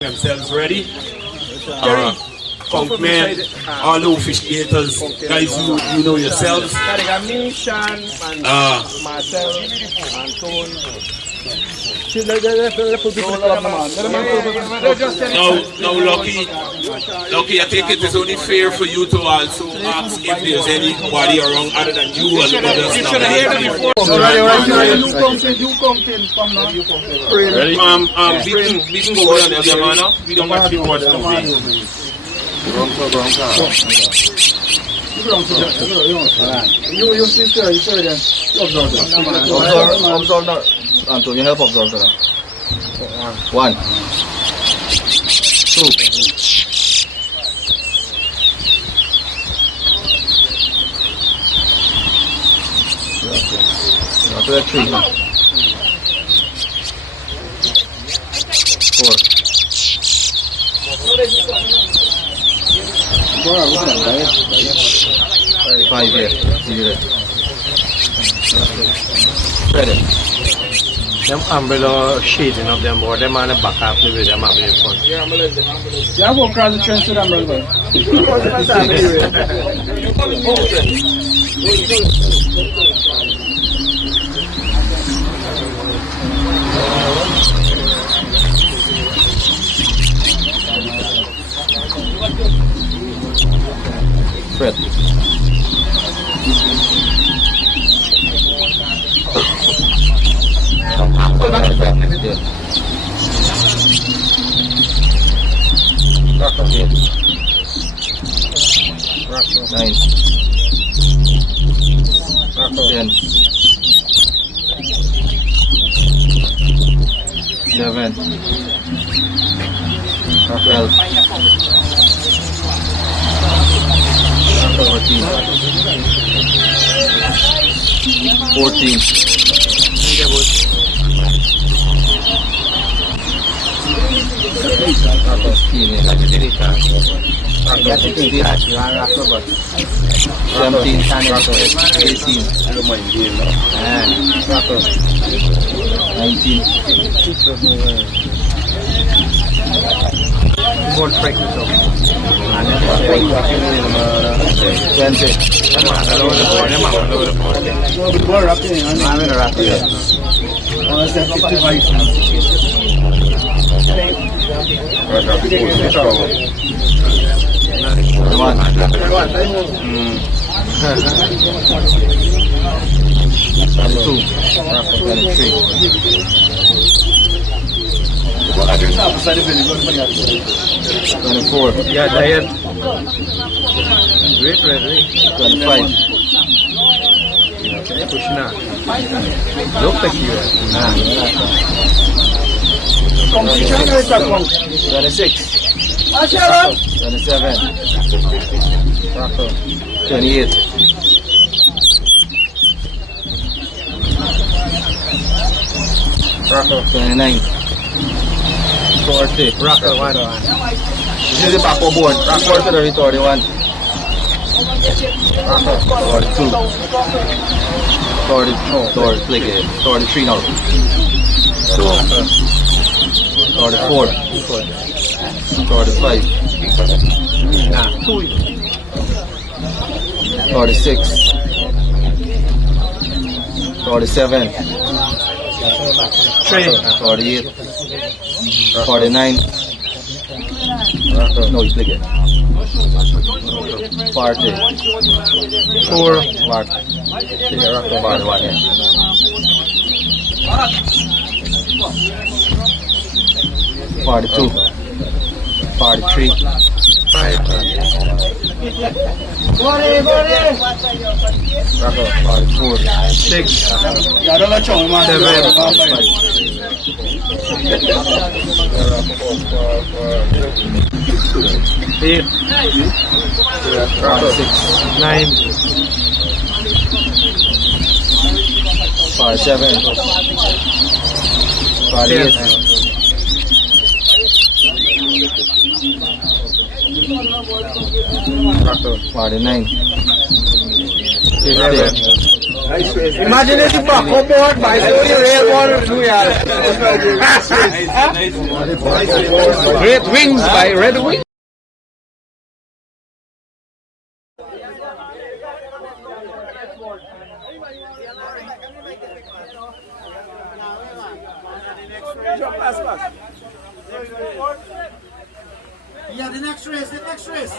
themselves ready. Funk man, all the officiators, guys, you know yourselves. Now, Lucky, I think it is only fair for you to also ask if there's anybody around other than you and others. We can go on the other man. We don't want to be watching no video. Observe now. Antonio, help observe that. 1, 2, 3, 4, 5 here. Ready. Them umbrella shading of them board, them on the back half the way them have in front. Yeah, go across the trench to the umbrella. Fred. Nine. 10. 11. 12. 14. 14. 24. Yeah, diet. Great, ready. 25. Push now. Look like you. 26. 27. 28. 29. 40. Rocker 1. This is the back of board. Rock 40 to 31. 42. 43 now. 44. 45. 46. 47. 48. 49. No, you click it. 40. 4. Mark. Bar 1 here. 42. 43. 5. 44. 6. 8. 9. 7. 48. 49. 50. Imagine if you back up board by Sony Railroad New York. Great Wings by Red Wings. Yeah, the next race.